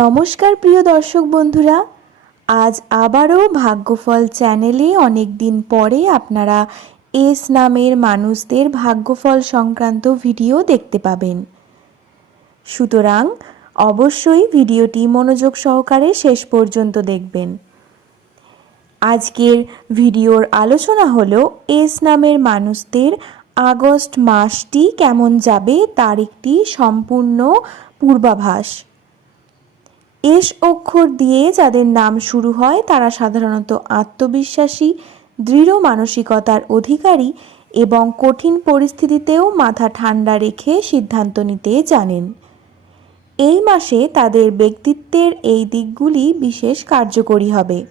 নমস্কার প্রিয় দর্শক বন্ধুরা, আজ আবারও ভাগ্যফল চ্যানেলে অনেক দিন পরে আপনারা এস নামের মানুষদের ভাগ্যফল সংক্রান্ত ভিডিও দেখতে পাবেন। সুতরাং অবশ্যই ভিডিওটি মনোযোগ সহকারে শেষ পর্যন্ত দেখবেন। আজকের ভিডিওর আলোচনা হলো এস নামের মানুষদের আগস্ট মাসটি কেমন যাবে, তার একটি সম্পূর্ণ পূর্বাভাস। এস অক্ষর দিয়ে যাদের নাম শুরু হয়, তারা সাধারণত আত্মবিশ্বাসী, দৃঢ় মানসিকতার অধিকারী এবং কঠিন পরিস্থিতিতেও মাথা ঠান্ডা রেখে সিদ্ধান্ত নিতে জানেন। এই মাসে তাদের ব্যক্তিত্বের এই দিকগুলি বিশেষ কার্যকরী হবে।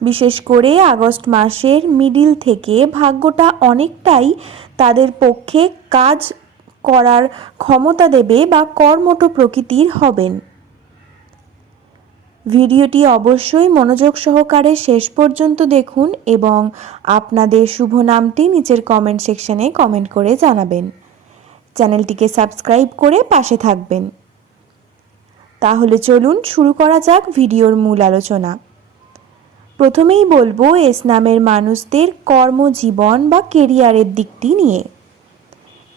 বিশেষ করে আগস্ট মাসের মিডিল থেকে ভাগ্যটা অনেকটাই তাদের পক্ষে কাজ করার ক্ষমতা দেবে বা কর্মঠ প্রকৃতির হবেন। ভিডিওটি অবশ্যই মনোযোগ সহকারে শেষ পর্যন্ত দেখুন এবং আপনাদের শুভ নামটি নিচের কমেন্ট সেকশনে কমেন্ট করে জানাবেন। চ্যানেলটিকে সাবস্ক্রাইব করে পাশে থাকবেন। তাহলে চলুন শুরু করা যাক ভিডিওর মূল আলোচনা। প্রথমেই বলব এস নামের মানুষদের কর্মজীবন বা কেরিয়ারের দিকটি নিয়ে।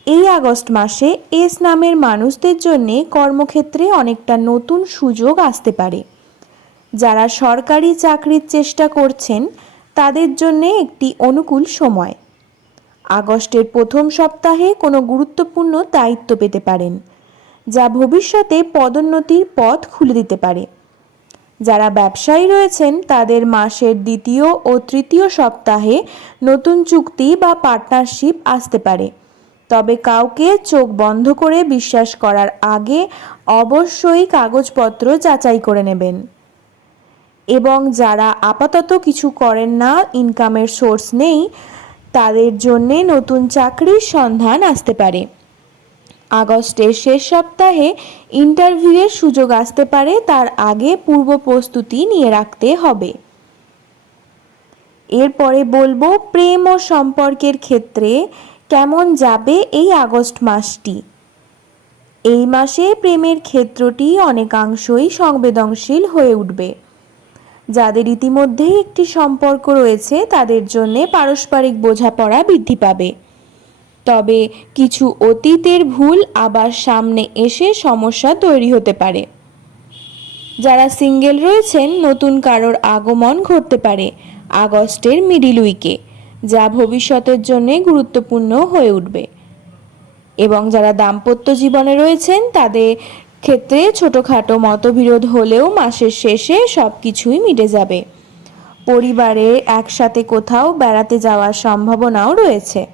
এই আগস্ট মাসে এস নামের মানুষদের জন্যে কর্মক্ষেত্রে অনেকটা নতুন সুযোগ আসতে পারে। যারা সরকারি চাকরির চেষ্টা করছেন, তাদের জন্য একটি অনুকূল সময়। আগস্টের প্রথম সপ্তাহে কোনো গুরুত্বপূর্ণ দায়িত্ব পেতে পারেন, যা ভবিষ্যতে পদোন্নতির পথ খুলে দিতে পারে। যারা ব্যবসায়ী রয়েছেন, তাদের মাসের দ্বিতীয় ও তৃতীয় সপ্তাহে নতুন চুক্তি বা পার্টনারশিপ আসতে পারে। তবে কাউকে চোখ বন্ধ করে বিশ্বাস করার আগে অবশ্যই কাগজপত্র যাচাই করে নেবেন। এবং যারা আপাতত কিছু করেন না ইনকামের সোর্স নেই, তাদের জন্যে নতুন চাকরির সন্ধান আসতে পারে। আগস্টের শেষ সপ্তাহে ইন্টারভিউয়ের সুযোগ আসতে পারে, তার আগে পূর্ব প্রস্তুতি নিয়ে রাখতে হবে। এরপরে বলব, প্রেম ও সম্পর্কের ক্ষেত্রে কেমন যাবে এই আগস্ট মাসটি? এই মাসে প্রেমের ক্ষেত্রটি অনেকাংশই সংবেদনশীল হয়ে উঠবে। যাদের ইতিমধ্যেই একটি সম্পর্ক রয়েছে, তাদের জন্য পারস্পরিক বোঝাপড়া বৃদ্ধি পাবে। তবে কিছু অতীতের ভুল আবার সামনে এসে সমস্যা তৈরি হতে পারে। যারা সিঙ্গেল রয়েছেন, নতুন কারোর আগমন ঘটতে পারে আগস্টের মিডিল উইকে, যা ভবিষ্যতের জন্য গুরুত্বপূর্ণ হয়ে উঠবে। এবং যারা দাম্পত্য জীবনে রয়েছেন, তাদের ক্ষেত্রে ছোটোখাটো মতবিরোধ হলেও মাসের শেষে সব কিছুই মিটে যাবে। পরিবারে একসাথে কোথাও বেড়াতে যাওয়ার সম্ভাবনাও রয়েছে।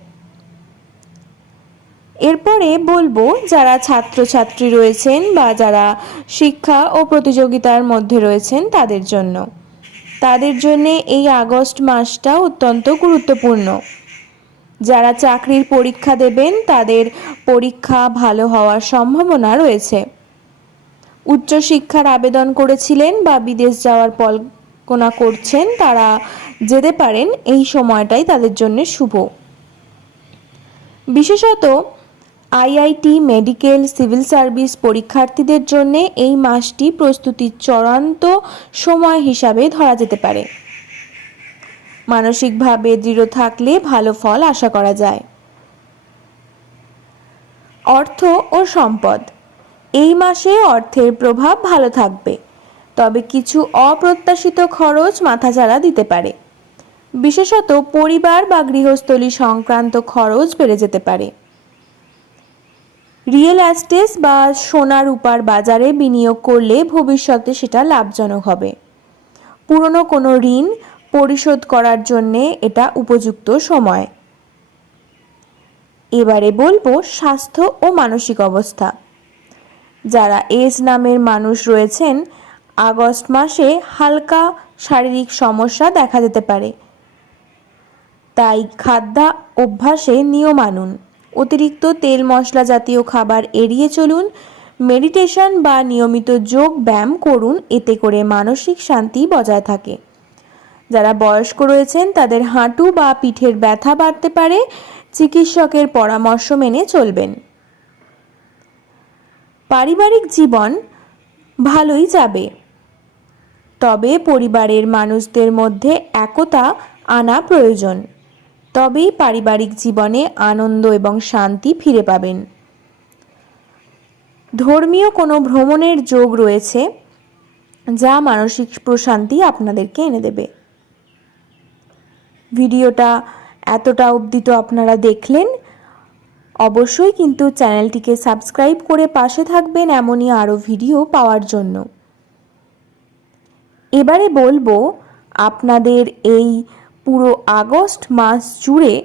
এরপরে বলব, যারা ছাত্রছাত্রী রয়েছেন বা যারা শিক্ষা ও প্রতিযোগিতার মধ্যে রয়েছেন তাদের জন্য। তাদের জন্য এই আগস্ট মাসটা অত্যন্ত গুরুত্বপূর্ণ। যারা চাকরির পরীক্ষা দেবেন, তাদের পরীক্ষা ভালো হওয়ার সম্ভাবনা রয়েছে। উচ্চশিক্ষার আবেদন করেছিলেন বা বিদেশ যাওয়ার কল্পনা করছেন, তারা যেতে পারেন এই সময়টাই তাদের জন্য শুভ। বিশেষত আইআইটি, মেডিকেল, সিভিল সার্ভিস পরীক্ষার্থীদের জন্য এই মাসটি প্রস্তুতির চূড়ান্ত সময় হিসাবে ধরা যেতে পারে। মানসিকভাবে দৃঢ় থাকলে ভালো ফল আশা করা যায়। অর্থ ও সম্পদ। এই মাসে অর্থের প্রভাব ভালো থাকবে, তবে কিছু অপ্রত্যাশিত খরচ মাথাচাড়া দিতে পারে। বিশেষত পরিবার বা গৃহস্থলী সংক্রান্ত খরচ বেড়ে যেতে পারে। রিয়েল অ্যাস্টেস বা সোনা রূপার বাজারে বিনিয়োগ করলে ভবিষ্যতে সেটা লাভজনক হবে। পুরনো কোনো ঋণ পরিশোধ করার জন্যে এটা উপযুক্ত সময়। এবারে বলব স্বাস্থ্য ও মানসিক অবস্থা। যারা এজ নামের মানুষ রয়েছেন, আগস্ট মাসে হালকা শারীরিক সমস্যা দেখা যেতে পারে। তাই খাদ্যা অভ্যাসে নিয়ম আনুন। অতিরিক্ত তেল মশলা জাতীয় খাবার এড়িয়ে চলুন। মেডিটেশন বা নিয়মিত যোগ ব্যায়াম করুন, এতে করে মানসিক শান্তি বজায় থাকে। যারা বয়স্ক রয়েছেন, তাদের হাঁটু বা পিঠের ব্যথা বাড়তে পারে। চিকিৎসকের পরামর্শ মেনে চলবেন। পারিবারিক জীবন ভালোই যাবে। তবে পরিবারের মানুষদের মধ্যে একতা আনা প্রয়োজন। তবেই পারিবারিক জীবনে আনন্দ এবং শান্তি ফিরে পাবেন। ধর্মীয় কোনো ভ্রমণের যোগ রয়েছে, যা মানসিক প্রশান্তি আপনাদেরকে এনে দেবে। ভিডিওটা এতটা অবধি তো আপনারা দেখলেন। অবশ্যই কিন্তু চ্যানেলটিকে সাবস্ক্রাইব করে পাশে থাকবেন এমনই আরও ভিডিও পাওয়ার জন্য। এবারে বলব, আপনাদের এই পুরো আগস্ট মাস জুড়ে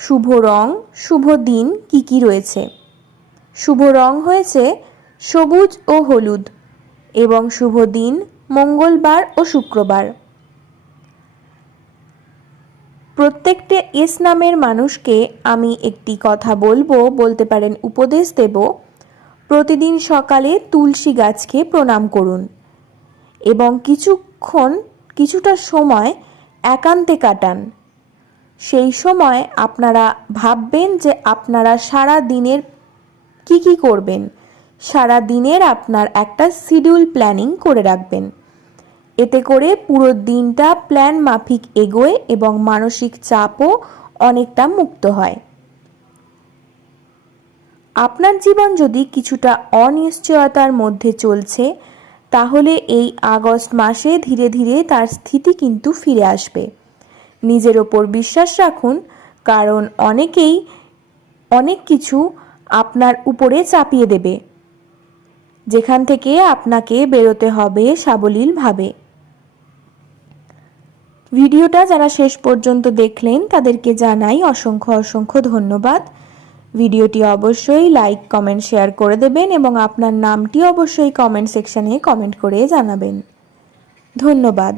শুভ রং, শুভ দিন কি কি রয়েছে? শুভ রং হয়েছে সবুজ ও হলুদ এবং শুভ দিন মঙ্গলবার ও শুক্রবার। প্রত্যেকটা এস নামের মানুষকে আমি একটি কথা বলব, বলতে পারেন উপদেশ দেব। প্রতিদিন সকালে তুলসী গাছকে প্রণাম করুন এবং কিছুক্ষণ, কিছুটা সময় একান্তে কাটান। সেই সময় আপনারা ভাববেন যে আপনারা সারা দিনের কি কি করবেন। সারা দিনের আপনার একটা শিডিউল প্ল্যানিং করে রাখবেন। এতে করে পুরো দিনটা প্ল্যান মাফিক এগোয় এবং মানসিক চাপও অনেকটা মুক্ত হয়। আপনার জীবন যদি কিছুটা অনিশ্চয়তার মধ্যে চলছে, তাহলে এই আগস্ট মাসে ধীরে ধীরে তার স্থিতি কিন্তু ফিরে আসবে। নিজের ওপর বিশ্বাস রাখুন, কারণ অনেকেই অনেক কিছু আপনার উপরে চাপিয়ে দেবে। যেখান থেকে আপনাকে বেরোতে হবে সাবলীলভাবে ভিডিওটা যারা শেষ পর্যন্ত দেখলেন, তাদেরকে জানাই অসংখ্য অসংখ্য ধন্যবাদ। ভিডিওটি অবশ্যই লাইক, কমেন্ট, শেয়ার করে দেবেন এবং আপনার নামটি অবশ্যই কমেন্ট সেকশানে কমেন্ট করে জানাবেন। ধন্যবাদ।